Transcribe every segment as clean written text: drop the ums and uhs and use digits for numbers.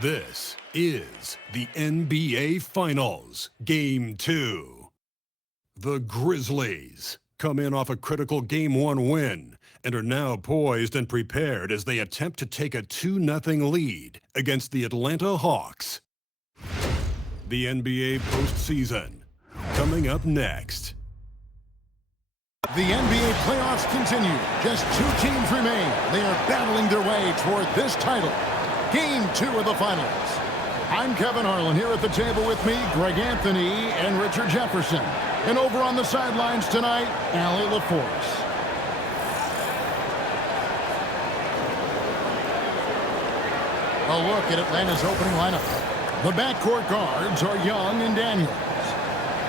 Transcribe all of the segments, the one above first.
This is the NBA Finals, Game 2. The Grizzlies come in off a critical Game 1 win and are now poised and prepared as they attempt to take a 2-0 lead against the Atlanta Hawks. The NBA postseason, coming up next. The NBA playoffs continue. Just 2 teams remain. They are battling their way toward this title. Game 2 of the finals. I'm Kevin Harlan here at the table with me, Greg Anthony and Richard Jefferson. And over on the sidelines tonight, Allie LaForce. A look at Atlanta's opening lineup. The backcourt guards are Young and Daniels.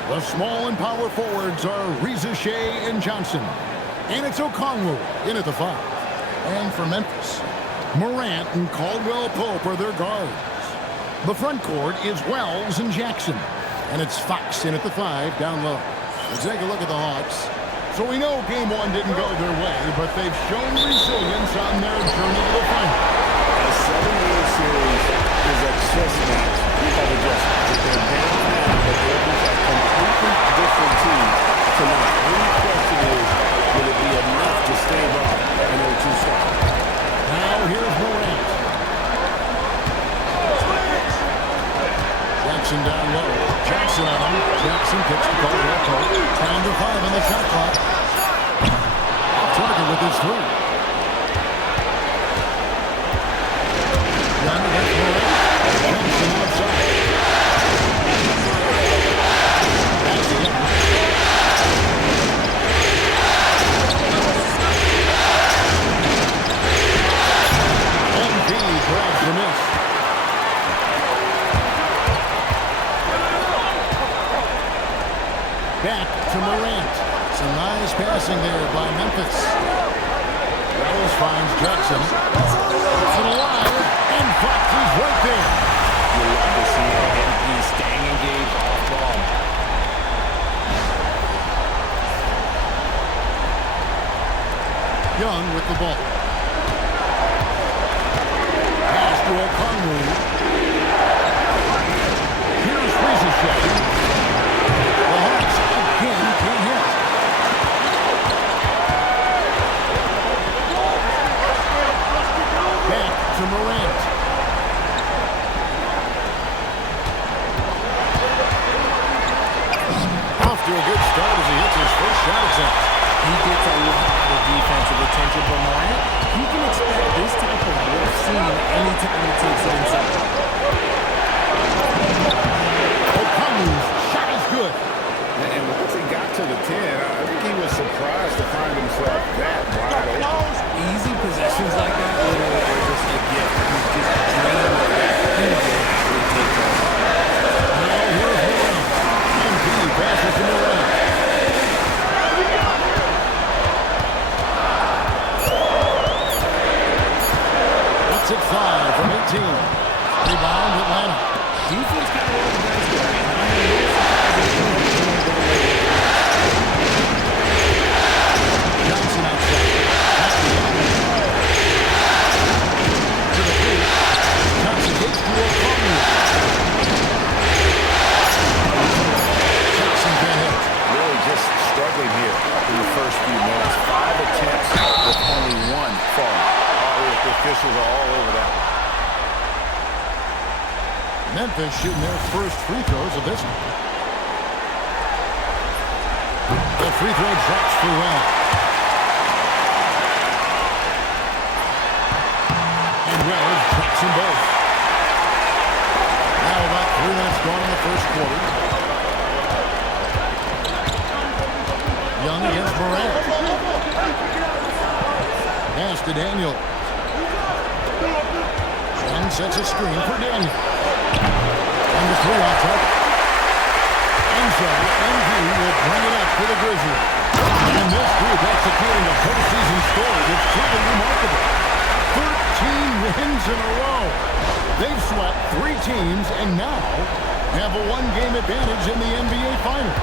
The small and power forwards are Reza Shea and Johnson. And it's Okongwu in at the 5. And for Memphis, Morant and Caldwell Pope are their guards. The front court is Wells and Jackson. And it's Fox in at the 5 down low. Let's take a look at the Hawks. So we know Game 1 didn't go their way, but they've shown resilience on their journey to the final. A 7-game series is a chess match of adjustments. They're down now, but they'll be a completely different team tonight. The only question is, will it be enough to stave off an 0-2 start? Now here's Morant. Jackson down low. Jackson on him. Jackson kicks the ball to Pope. Down to 5 on the shot clock. Target with his 3. Young against Morant. Jackson outside. That's the end. MV grabs the miss. Back to Morant. Some nice passing there by Memphis. Wells finds Jackson. It's an alive, and Fox is right there. You love to see MP staying engaged off ball. Young with the ball. Pass to Okongwu. Here's Reza Shea. The Hawks again can't hit. Back to Morant. Off to a good start as he hits his first shot attempt. He gets a lot of defensive attention from Morant. You can expect this type of rough scene anytime he takes it inside. Okongwu's shot is good. And once he got to the 10, I think he was surprised to find himself that wide open. Easy possessions like that literally are just a gift. You just dream of that. He will actually take off. Now here's Morant. MP passes to Morant. That's at 5 from 18. Rebound Atlanta. Defense got a little guys going. I mean, it's Johnson outside. That's the end. To the boot. Johnson gets to Okongwu. Johnson can't hit. Really just struggling here in the first few minutes. 5 attempts with only 1 fall. The officials are all over that one. Memphis shooting their first free throws of this one. The free throw drops for Wells. And Wells drops them both. Now about 3 minutes gone in the first quarter. Young against Morant. Pass to Daniel. Young sets a screen for Daniel. And the 3 off target. And so MV will bring it up for the Grizzlies. And this group executing a postseason story that's truly remarkable. 13 wins in a row. They've swept 3 teams and now have a 1-game advantage in the NBA Finals.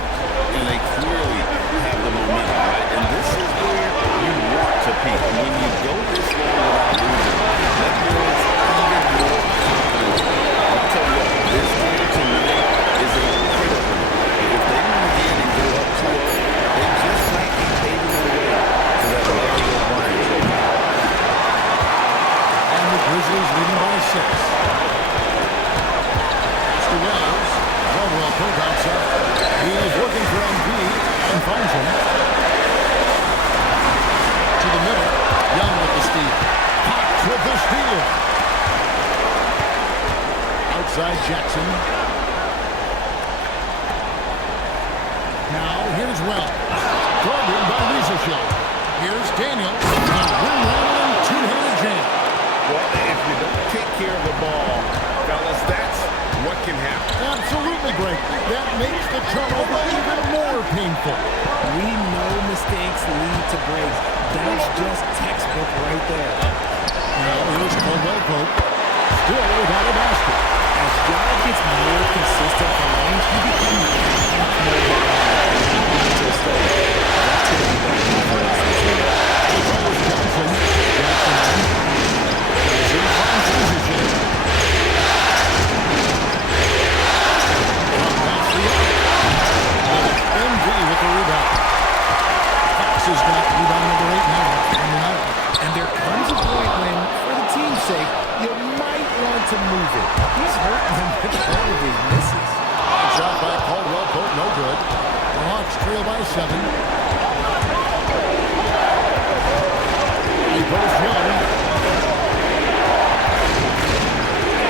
And they clearly have the momentum, right? And this is where you want to peak. When you go this long without losing, that builds even more confidence To Wells. Caldwell Pope outside. He's looking for MP and finds him. To the middle. Young with the steal. Cox with the steal. Outside Jackson. Now here's Wells. Guarded by Riesel. Here's Daniel. And rim-rattling two-handed jam. Well, if you don't take care of the ball, fellas, that's what can happen. Absolutely, Greg. That makes the turnover even more painful. We know mistakes lead to breaks. That's just textbook right there. Now here's Caldwell Pope. Still without a basket. As John gets more consistent from range, he becomes more just that's going to be better for us this year. Johnson. Johnson finds Riesel. MV with the rebound. Fox has got rebound number 8 now. And there comes a point when, for the team's sake, you might want to move it. He's hurting them with all of his misses. Shot by Caldwell Pope, no good. The Hawks trail by 7. He goes Young.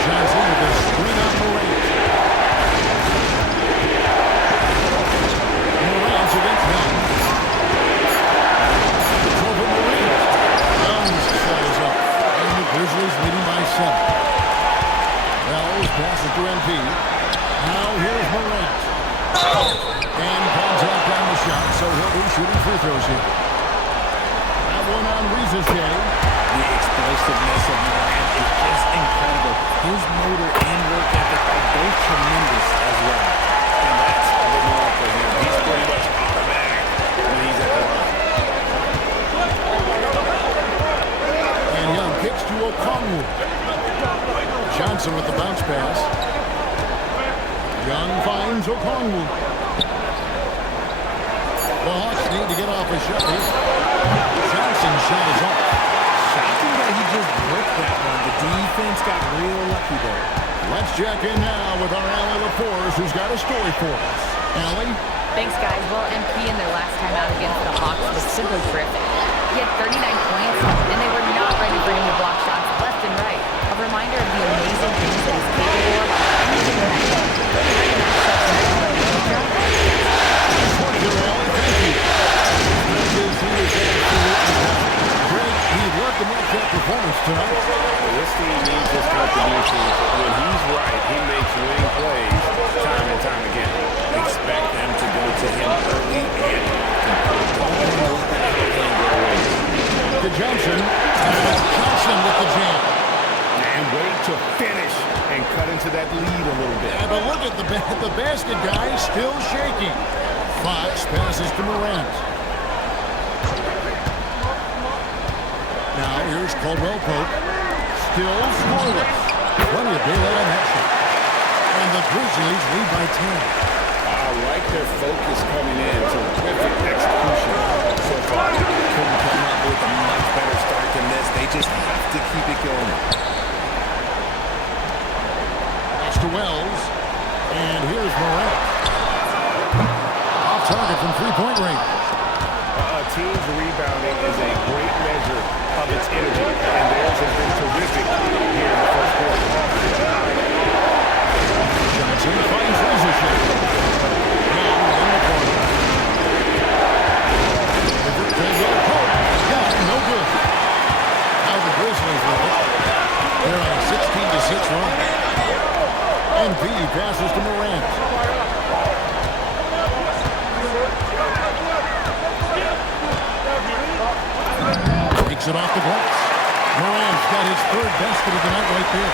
Johnson with a screen on Morant. Morant's against Young. It's over Morant. Young's shot is up. And the Grizzlies leading by 7. Wells passes to MP. Now here's Morant. And contact on the shot, so he'll be shooting free throws here. That one on Riesel. The explosiveness of Morant is just incredible. His motor and work ethic are both tremendous as well. And that's a little more for him. He's pretty much automatic when he's at the line. And Young kicks to Okongwu. Johnson with the bounce pass. Young finds Okongwu. The Hawks need to get off a shot here. Johnson's shot is off. Shocking that he just broke that one. The defense got real lucky there. Let's check in now with our Allie LaForce, who's got a story for us. Allie? Thanks, guys. Well, MP in their last time out against the Hawks was simply terrific. He had 39 points, and they were not ready for him to block shots left and right. A reminder of the amazing things that he's capable of on any given night. Performance tonight. Well, this team needs his contribution. When he's right, he makes winning plays time and time again. Expect them to go to him early and often. To Johnson. Johnson with the jam. And wait to finish and cut into that lead a little bit. Yeah, but look at the basket guy still shaking. Fox passes to Morant. Now here's Caldwell Pope. Still scoreless. Plenty of daylight on that shot. And the Grizzlies lead by 10. I like their focus coming in. Terrific execution so far. Couldn't come up with a much better start than this. They just have to keep it going. Pass to Wells. And here's Morant. Off target from three-point range. A team's rebounding is a great measure of its energy, and theirs has been terrific here in the first quarter. Johnson finds Riesel. Young in the corner. Caldwell Pope. Young, no good. Now the Grizzlies with it. They're on a 16-6 run. MP passes to Morant. Takes it off the glass. Morant's got his third basket of the night right there.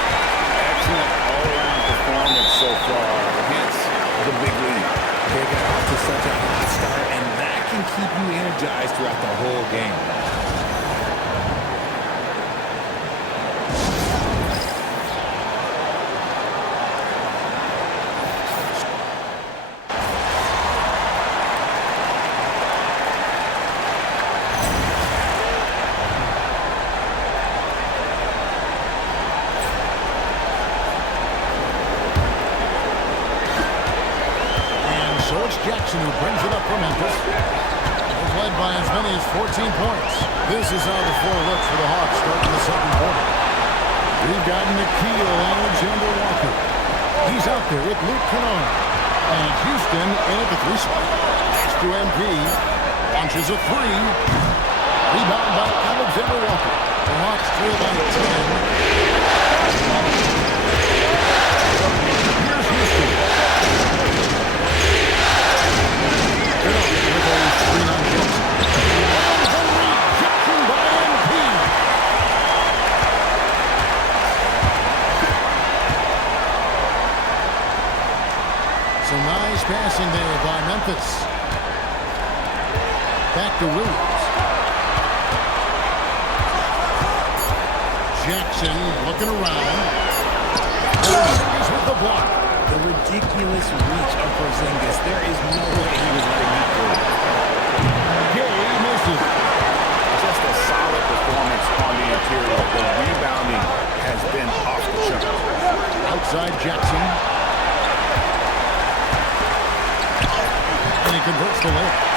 Excellent all-around performance so far against the big lead. They got off to such a hot start, and that can keep you energized throughout the whole game. who brings it up for Memphis. They've led by as many as 14 points. This is how the floor looks for the Hawks starting the second quarter. We've got Nikhil Alexander Walker. He's out there with Luke Kennard. And Houston in at the 3 spot. Pass to MP. Launches a 3. Rebound by Alexander Walker. The Hawks trail by 10. Here's Houston. Good up with a 3-9 Jackson. Rejection by MP. Some nice passing there by Memphis. Back to Williams. Jackson looking around. Porzingis with the block. The ridiculous reach of Porzingis. There is no way he was letting that go. Gay misses. Just a solid performance on the interior. The rebounding has been off the chart. Outside Jackson. And he converts the layup.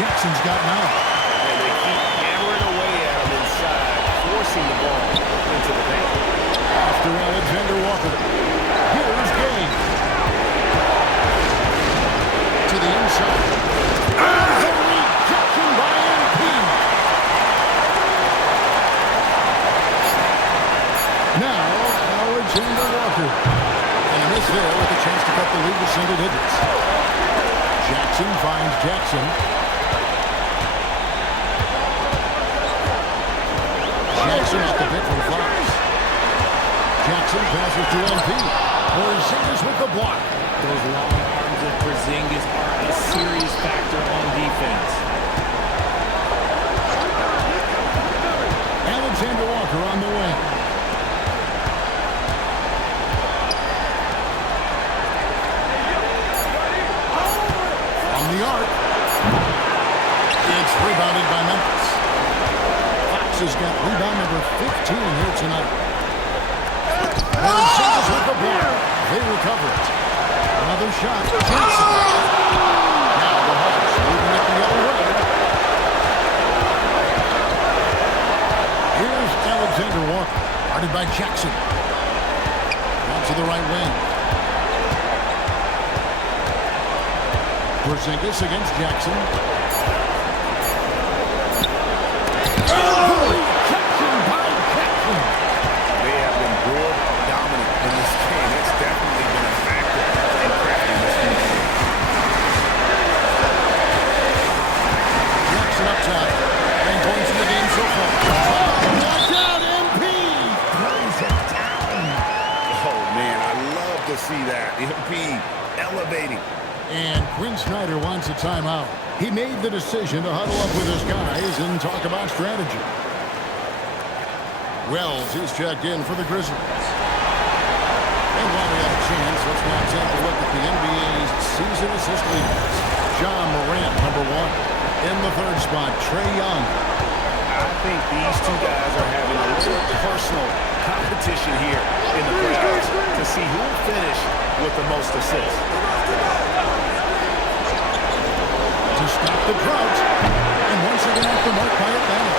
Jackson's got now. And they keep hammering away at him inside, forcing the ball into the paint. After Alexander Walker. Here's Gay. To the inside. And the rejection by MP. Now, Alexander Walker. And a miss there with a chance to cut the lead to single digits. Jackson finds Jackson. Jackson off the pick from Fox. Jackson passes to MP. Porzingis with the block. Those long arms of Porzingis are a serious factor on defense. Alexander Walker on the wing. From the arc. It's rebounded by Memphis. Fox has got rebound number 15 here tonight. Porzingis with the block. They recover it. Another shot. Jackson. Now the Hawks moving it the other way. Here's Alexander Walker. Guarded by Jackson. Out to the right wing. Porzingis against Jackson. Rejection by Jackson. They have been board dominant in this game. It's definitely been a factor in crafting this game. Jackson up top. 9 points in the game so far. Watch out, MP! Throws it down. Oh, man, I love to see that. MP elevating. And Quinn Snyder wants a timeout. He made the decision to huddle up with his guys and talk about strategy. Wells is checked in for the Grizzlies. And while we have a chance, let's now take a look at the NBA's season assist leaders. John Morant, number 1. In the 3rd spot, Trae Young. I think these two guys are having a little personal competition here in the playoffs to see who will finish with the most assists. To stop the drought. And once again off the mark by Atlanta.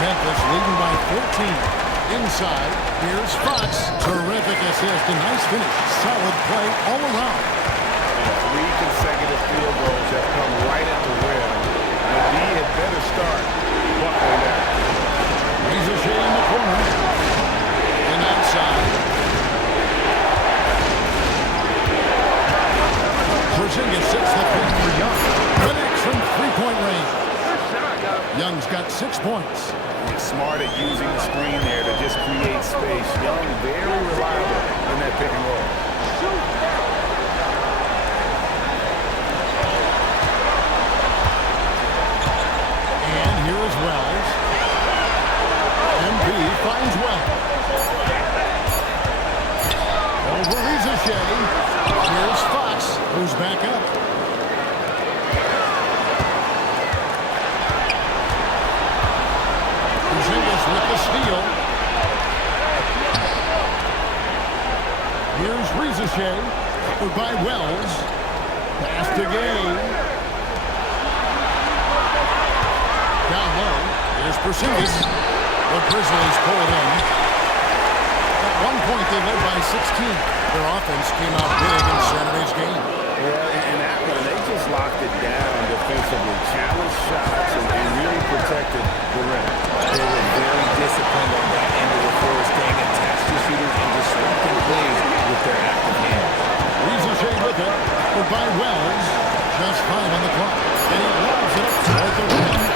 Memphis leading by 14. Inside, here's Fox. Terrific assist, a nice finish. Solid play all around. And 3 consecutive field goals have come right at the rim. And D had better start buckling that. Ricochet in the corner. And outside. Porzingis sets the pick for Young. Connects from 3-point range. Young's got 6 points. He's smart at using the screen there to just create space. Young, very reliable in that pick and roll. And here is Wells. MP finds Wells. Over Ricochet. Here's Fox, who's back up. Porzingis with the steal. Here's Ricochet, covered by Wells. Pass to Gay. Here's Porzingis. The Grizzlies pull it in. At one point, they led by 16. Their offense came out big in Saturday's game. Well, in that one, they just locked it down defensively, challenged shots, and really protected the rim. They were very disciplined on that end of the floor, staying attached to shooters and disrupting plays with their active hands. Ricochet with it, but by Wells. Just 5 on the clock. And he loves it toward the rim.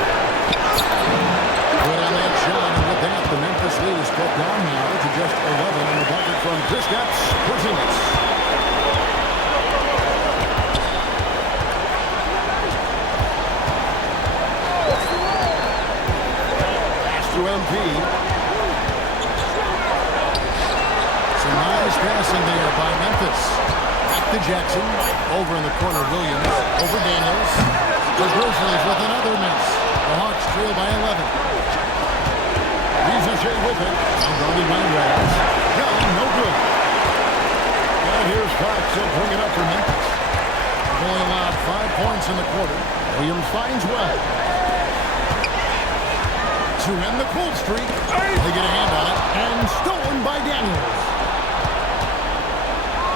Good on that shot, and with that, the Memphis lead is cut down now to just 11 on the bucket from Kristaps Porzingis. Pass to MP. Some nice passing there by Memphis. Back to Jackson. Over in the corner, Williams. Over Daniels. The Grizzlies with another miss. The Hawks trail by 11. Ricochet with it. Now guarded by Wells. Young, no good. And here's Fox. He'll bring it up for Memphis. Only allowed 5 points in the quarter. Williams finds Wells. To end the cold streak. They get a hand on it. And stolen by Daniels.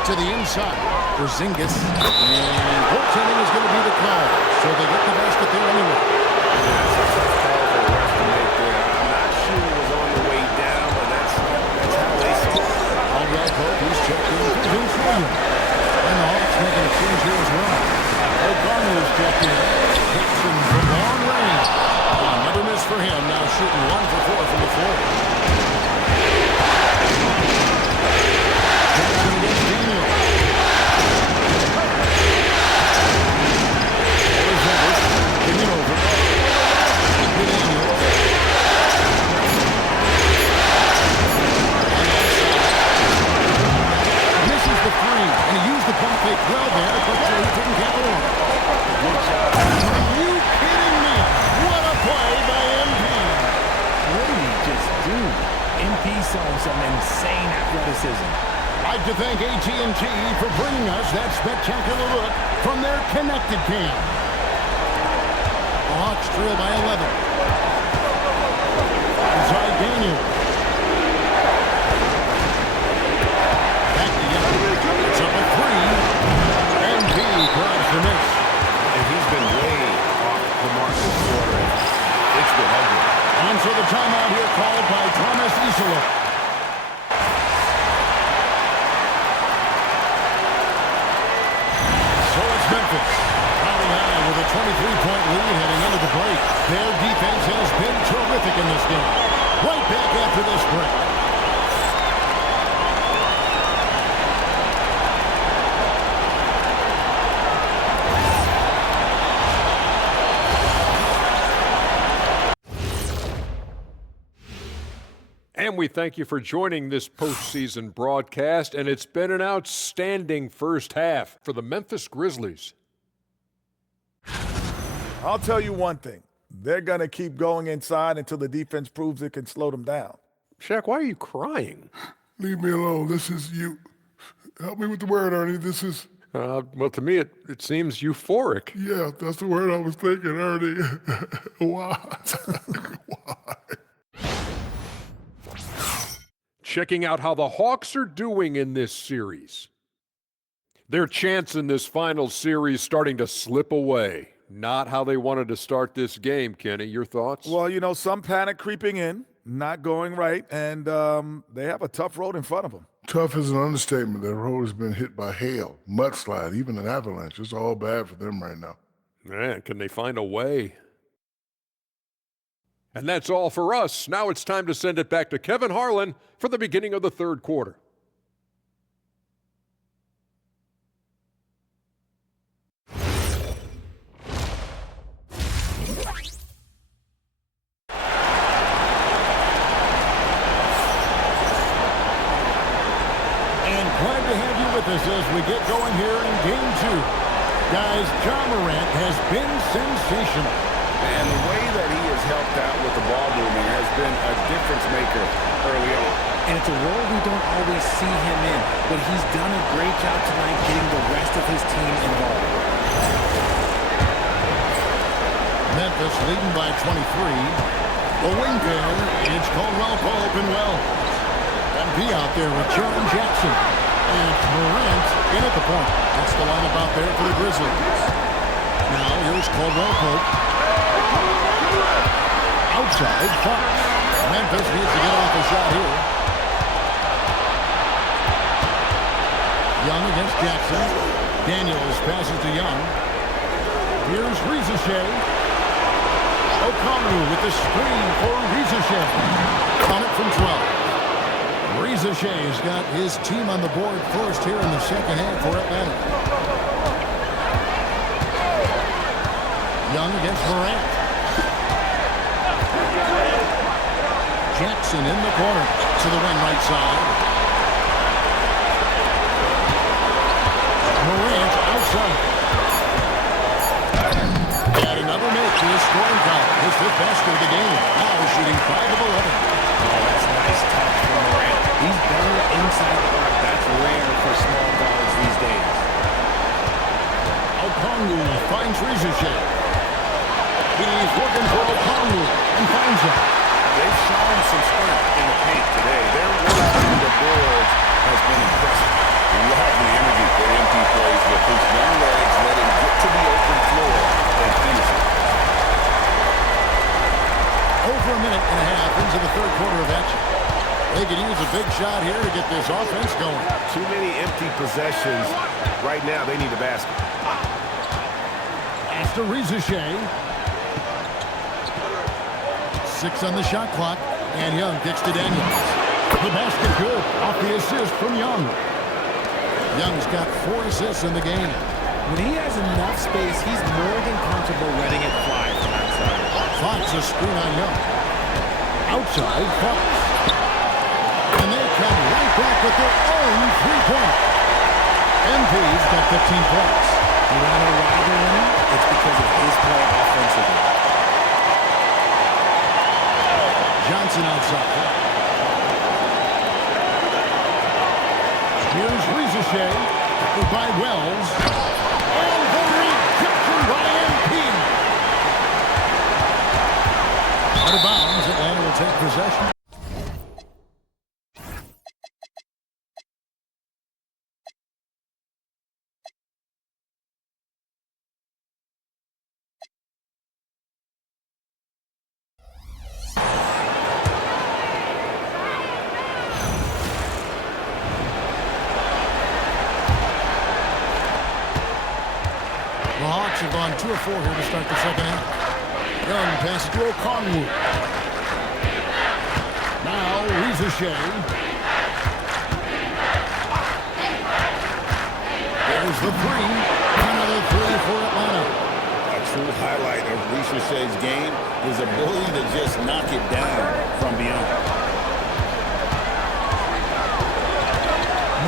To the inside. Porzingis. And goaltending is going to be the call. So they get the basket there anyway. That's a tough call for the refs to make there. I'm not sure it was on the way down, but that's how they saw it. All right, Pope, he's checked in for Vince Williams. And the Hawks making a change here as well. O'Connor is checked in. Hickson from long range. Another miss for him. Now shooting 1 for 4 from the floor. Jackson against Daniel. Bring it over. Daniels. Misses the 3, and he used the pump fake well there, but he didn't get the one. Good shot. Are you kidding me? What a play by MP. What did he just do? MP showing some insane athleticism. I'd like to thank AT&T for bringing us that spectacular look from their connected cam. The Hawks trail by 11. Inside Daniel. Back to Young. It's up at 3. MP grabs the miss. And he's been way off the mark this quarter. It's been ugly. And so the timeout here called by Thomas Isola. So it's Memphis. Riding high with a 23-point lead heading into the break. Their defense has been terrific in this game. Right back after this break. And we thank you for joining this postseason broadcast, and it's been an outstanding first half for the Memphis Grizzlies. I'll tell you one thing. They're going to keep going inside until the defense proves it can slow them down. Shaq, why are you crying? Leave me alone. This is you. Help me with the word, Ernie. This is... Well, to me, it seems euphoric. Yeah, that's the word I was thinking, Ernie. Why? Why? Checking out how the Hawks are doing in this series. Their chance in this final series starting to slip away. Not how they wanted to start this game, Kenny. Your thoughts? Well, you know, some panic creeping in, not going right, and they have a tough road in front of them. Tough is an understatement. Their road has been hit by hail, mudslide, even an avalanche. It's all bad for them right now. Man, can they find a way? And that's all for us. Now it's time to send it back to Kevin Harlan for the beginning of the third quarter. And glad to have you with us as we get going here in Game 2. Guys, Morant has been sensational. And the way that he has helped out with the ball movement has been a difference maker early on. And it's a role we don't always see him in, but he's done a great job tonight getting the rest of his team involved. Memphis leading by 23. The wing pair, it's Caldwell Pope and Wells. MP out there with Jaron Jackson. And Morant in at the point. That's the lineup out there for the Grizzlies. Now here's Caldwell Pope. Outside, Fox. Memphis needs to get off a shot here. Young against Jackson. Daniels passes to Young. Here's Rizashea. O'Connor with the screen for Rizashea. On it from 12. Rizashea's got his team on the board first here in the second half for Atlanta. Young against Morant. Jackson in the corner to the wing right side. Morant outside. And another make to his scoring column. His fifth basket of the game. Now shooting 5 of 11. Oh, that's nice touch from Morant. He's better inside the arc. That's rare for small guards these days. Okongwu finds Rizashea. He's looking for Okongwu and finds him. They've shown some strength in the paint today. Their work on the boards has been impressive. Love the energy that MP plays with his young legs, let him get to the open floor and finish it. Over a minute and a half into the third quarter of action. They could use a big shot here to get this offense going. Too many empty possessions. Right now, they need a basket. After Rizashea. 6 on the shot clock. And Young kicks to Daniels. The basket good. Off the assist from Young. Young's got 4 assists in the game. When he has enough space, he's more than comfortable letting it fly from outside. Fox a screen on Young. Outside, Fox. And they come right back with their own 3-point. MP's got 15 points. You want to know why they're winning? It's because of his play offensively. Johnson outside. Here's Rizashea by Wells. And the rejection by MP. Out of bounds, Atlanta will take possession. The Hawks have gone 2 of 4 here to start the second half. Young passes to Okongwu. Now Rizashea. There's the 3. Another 3 for Atlanta. A true highlight of Rizashea's game, his ability to just knock it down from beyond.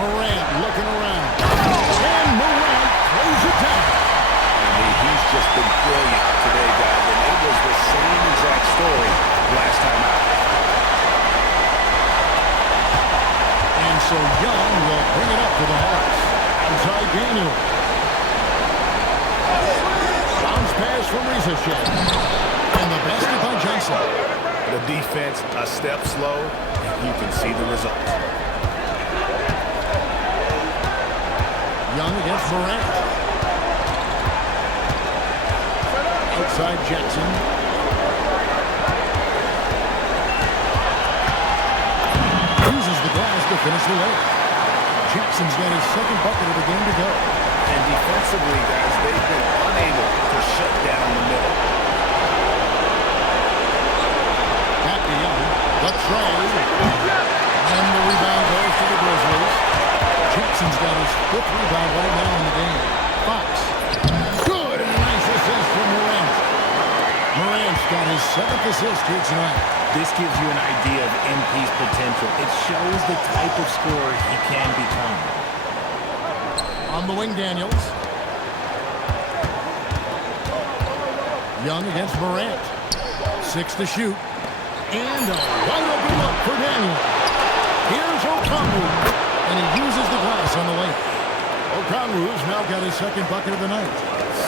Morant looking around. And Morant throws it down. He's just been brilliant today, guys, and it was the same exact story last time out. And so Young will bring it up to the Hawks. Outside Daniels. Bounce pass from Rizashea. And the basket by Johnson. The defense a step slow, and you can see the result. Young against Morant. Outside Jackson. Uses the glass to finish the layup. Jackson's got his second bucket of the game to go. And defensively, guys, they've been unable to shut down the middle. Back to Young. The tray. And the rebound goes to the Grizzlies. Jackson's got his 5th rebound right now in the game. Fox. Good. And a nice assist from Morant. Morant's got his 7th assist here tonight. This gives you an idea of MP's potential. It shows the type of scorer he can become. On the wing, Daniels. Young against Morant. 6 to shoot. And a wide open look for Daniels. Here's Okongwu. And he uses the glass on the lane. Okongwu's now got his 2nd bucket of the night.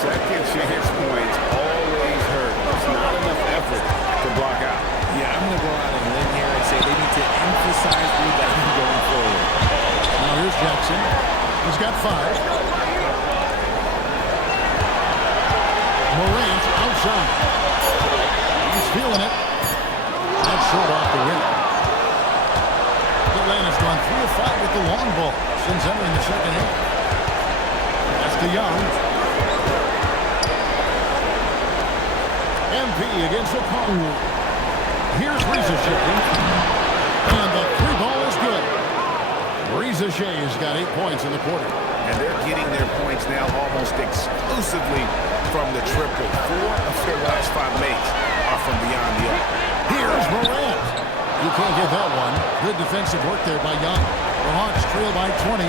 Second chance points always hurt. It's not enough effort to block out. Yeah, I'm going to go out on a limb here and say they need to emphasize rebounding going forward. Now here's Jackson. He's got 5. Morant outside. He's feeling it. That's short off the rim. Atlanta's gone 3 of 5 with the long ball since entering the second half. That's to Young. MP against the Conway. Here's Rizashea. And the 3 ball is good. Rizashea's got 8 points in the quarter. And they're getting their points now almost exclusively from the triple. 4 of their last 5 makes are from beyond the arc. Here's Morant. You can't get that one. Good defensive work there by Young. The Hawks trail by 20.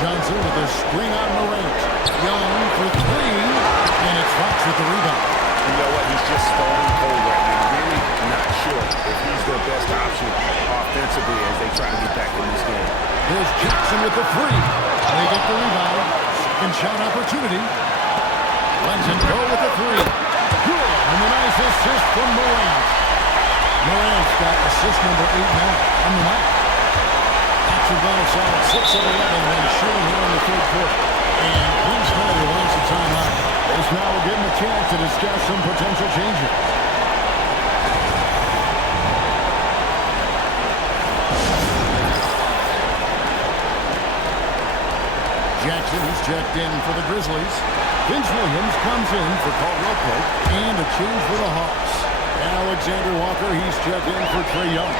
Johnson with a screen on Morant. Young for 3. And it's Fox with the rebound. You know what? He's just stone cold right now. Really not sure if he's their best option offensively as they try to get back in this game. Here's Jackson with the 3. They get the rebound. Second shot opportunity. Lets him go with the 3. Good. And the nice assist from Morant. Morant's got assist number 8 now on the night. Action got a solid 6 of 11 when shooting here in the third quarter. And Quinn Snyder wants a timeout. This now will give him a chance to discuss some potential changes. Jackson is checked in for the Grizzlies. Vince Williams comes in for Caldwell Pope and a change for the Hawks. Alexander Walker, he's checked in for Trae Young.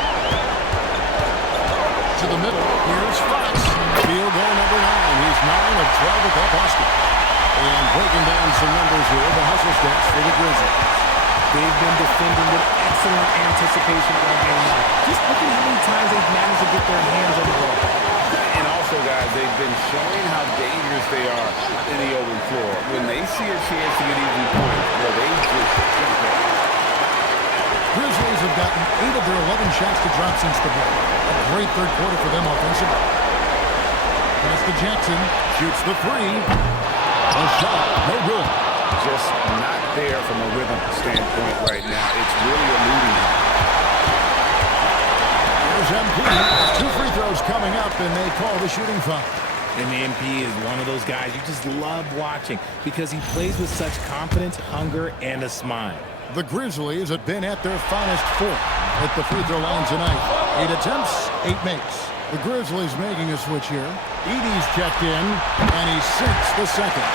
To the middle, here's Fox. Field goal number 9. He's 9 of 12 at that basket. And breaking down some numbers here, the hustle stats for the Grizzlies. They've been defending with excellent anticipation all game long. Just look at how many times they've managed to get their hands on the ball. And also, guys, they've been showing how dangerous they are in the open floor. When they see a chance to get even points, well, they just jump it. Grizzlies have gotten 8 of their 11 shots to drop since the break. A great third quarter for them offensively. Pass to Jackson. Shoots the 3. A shot. No good. Just not there from a rhythm standpoint right now. It's really eluding him. There's MP. 2 free throws coming up, and they call the shooting foul. And the MP is one of those guys you just love watching because he plays with such confidence, hunger, and a smile. The Grizzlies have been at their finest form at the free throw line tonight. 8 attempts, 8 makes. The Grizzlies making a switch here. Edey's checked in, and he sinks the second.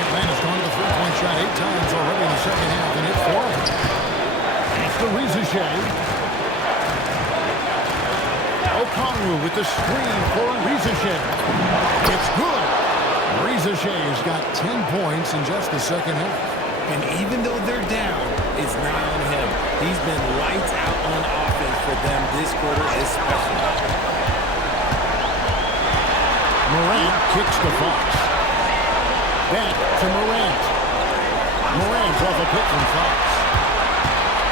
Atlanta's gone to the three-point shot 8 times already in the second half, and hit 4 of them. That's the Rizashea. Okongwu with the screen for Rizashea. It's good. Rizashea's got 10 points in just the second half. And even though they're down, it's not on him. He's been lights out on offense for them this quarter especially. Morant kicks to Fox. Back to Morant. Morant's off a pick from Fox.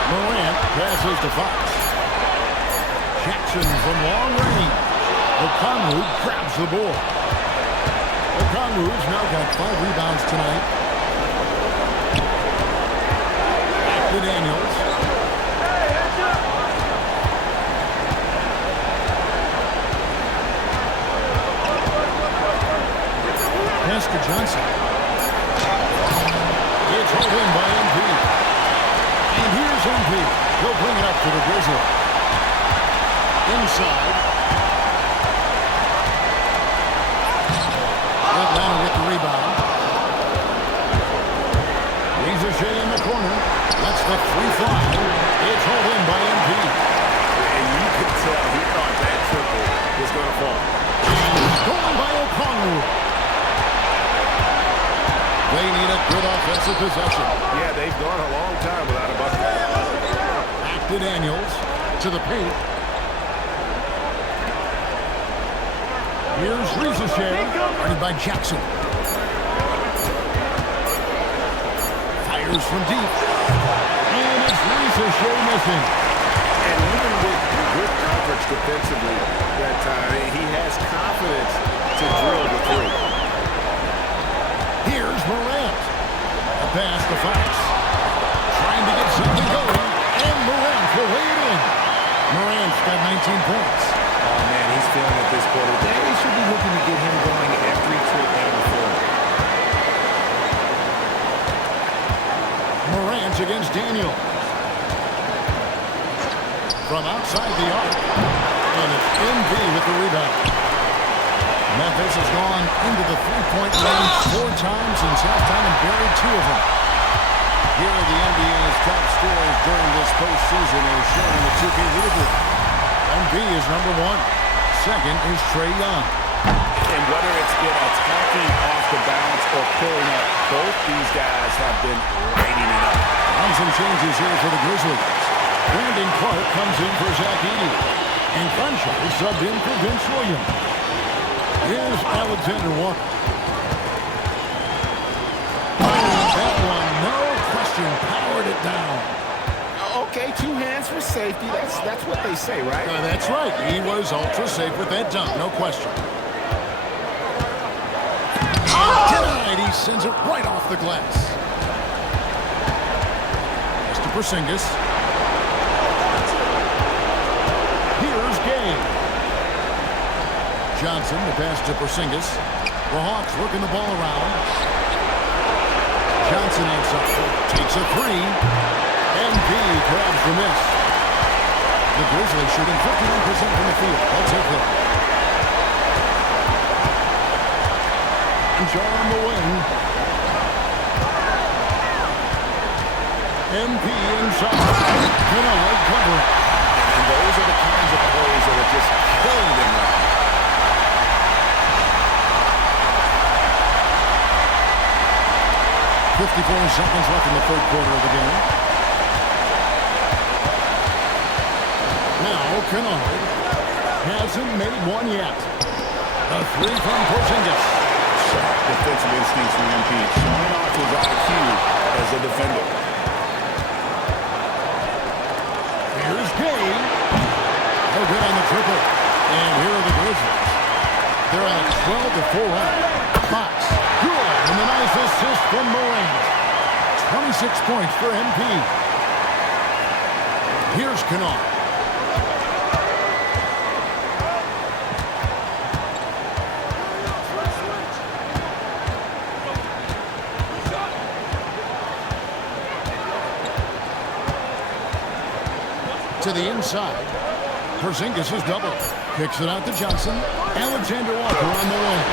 Morant passes to Fox. Jackson from long range. Okongwu grabs the ball. Okongwu's now got 5 rebounds tonight. Back to Daniels. Pass to Johnson. It's held in by MP. And here's MP. He'll bring it up to the Grizzlies. Inside. Atlanta with the rebound. Rizashea in the corner. That's the free fly. It's held in by MP. And you could tell he thought that triple was going to fall. And stolen by Okongwu. They need a good offensive possession. Yeah, they've gone a long time without a bucket. Back to Daniels. To the paint. Here's Rizashea. Guarded by Jackson. Fires from deep. And it's Rizashea missing. And even with good coverage defensively that time, he has confidence to drill the 3. Here's Morant. A pass to Fox. Trying to get something going. And Morant will lay it in. Morant's got 19 points. Oh, man, he's feeling it this quarter. They should be looking to get him going every trip down the floor. Morant against Daniel. From outside the arc. And it's MV with the rebound. Memphis has gone into the three-point range 4 times since halftime and buried 2 of them. Here are the NBA's top scorers during this postseason as shown in the 2K leaderboard. MV is number 1. Second is Trae Young. And whether it's been attacking off the bounce or pulling up, both these guys have been lighting it up. And some changes here for the Grizzlies. Brandon Clark comes in for Zach Edey. And Crenshaw is subbed in for Vince Williams. Here's Alexander Walker. That one, no question, powered it down. Okay, 2 hands for safety. That's what they say, right? That's right. He was ultra safe with that dunk, no question. Denied. He sends it right off the glass. Pass to Porzingis. Here's Gay. Johnson, the pass to Porzingis. The Hawks working the ball around. Johnson inside. Takes a 3. MV grabs the miss. The Grizzlies shooting 51% from the field. They'll take it. And Jar on the wing. MP inside. Kennard covering. And those are the kinds of plays that are just killing them right now. 54 seconds left in the third quarter of the game. Now Kennard hasn't made one yet. A 3 from Porzingis. Sharp defensive instincts from MP, showing off his IQ as a defender. Here's Gay. No good on the triple. And here are the Grizzlies. They're on a 12-4 run. Fox. Good. And the nice assist from Morant. 26 points for MP. Here's Kennard. To the inside. Porzingis is double. Kicks it out to Johnson. Alexander Walker on the wing.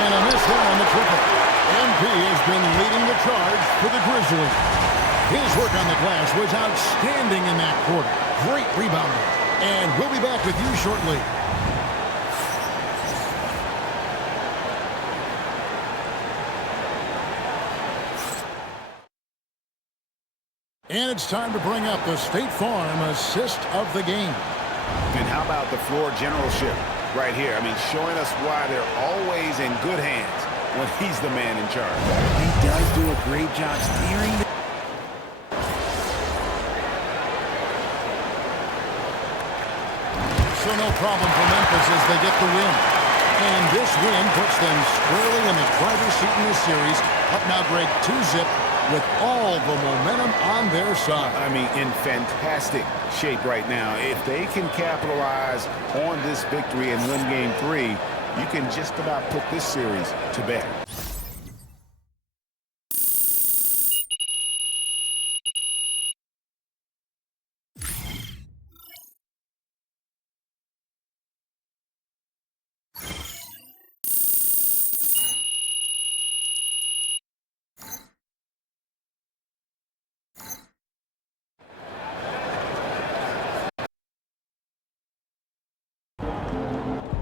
And a miss there on the triple. MP has been leading the charge for the Grizzlies. His work on the glass was outstanding in that quarter. Great rebounding. And we'll be back with you shortly. And it's time to bring up the State Farm assist of the game. And how about the floor generalship right here? I mean, showing us why they're always in good hands when he's the man in charge. He does do a great job steering the So no problem for Memphis as they get the win. And this win puts them squarely in the driver's seat in this series. Up now, Greg, 2-zip with all the momentum on their side. I mean, in fantastic shape right now. If they can capitalize on this victory and win Game 3, you can just about put this series to bed.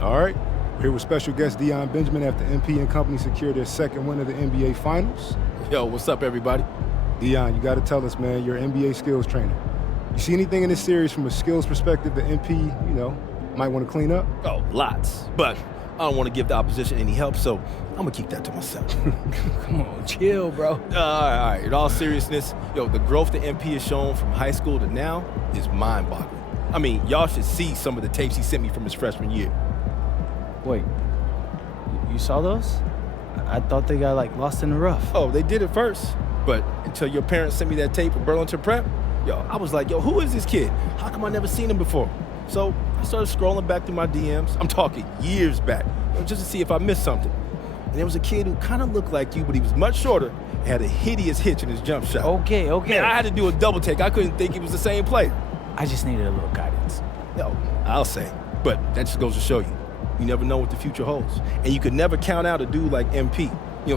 All right, we're here with special guest Deion Benjamin after MP and company secured their second win of the NBA Finals. Yo, what's up, everybody? Deion, you got to tell us, man, you're an NBA skills trainer. You see anything in this series from a skills perspective that MP, might want to clean up? Oh, lots. But I don't want to give the opposition any help, so I'm going to keep that to myself. Come on, chill, bro. All right. In all seriousness, the growth that MP has shown from high school to now is mind-boggling. I mean, y'all should see some of the tapes he sent me from his freshman year. Wait, you saw those? I thought they got, lost in the rough. Oh, they did it first. But until your parents sent me that tape of Burlington Prep, yo, I was like, yo, who is this kid? How come I never seen him before? So I started scrolling back through my DMs. I'm talking years back, just to see if I missed something. And there was a kid who kind of looked like you, but he was much shorter and had a hideous hitch in his jump shot. Okay. Man, I had to do a double take. I couldn't think he was the same player. I just needed a little guidance. Yo, I'll say. But that just goes to show you, you never know what the future holds. And you could never count out a dude like MP,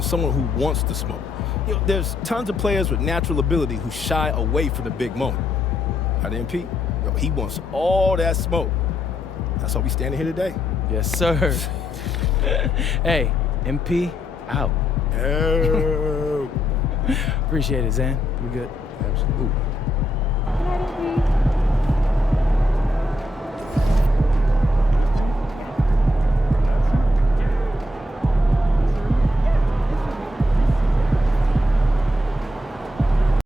someone who wants to smoke. There's tons of players with natural ability who shy away from the big moment. At MP, he wants all that smoke. That's why we standing here today. Yes, sir. Hey, MP, out. Oh. Appreciate it, Zan. We good? Absolutely. Good night, MP.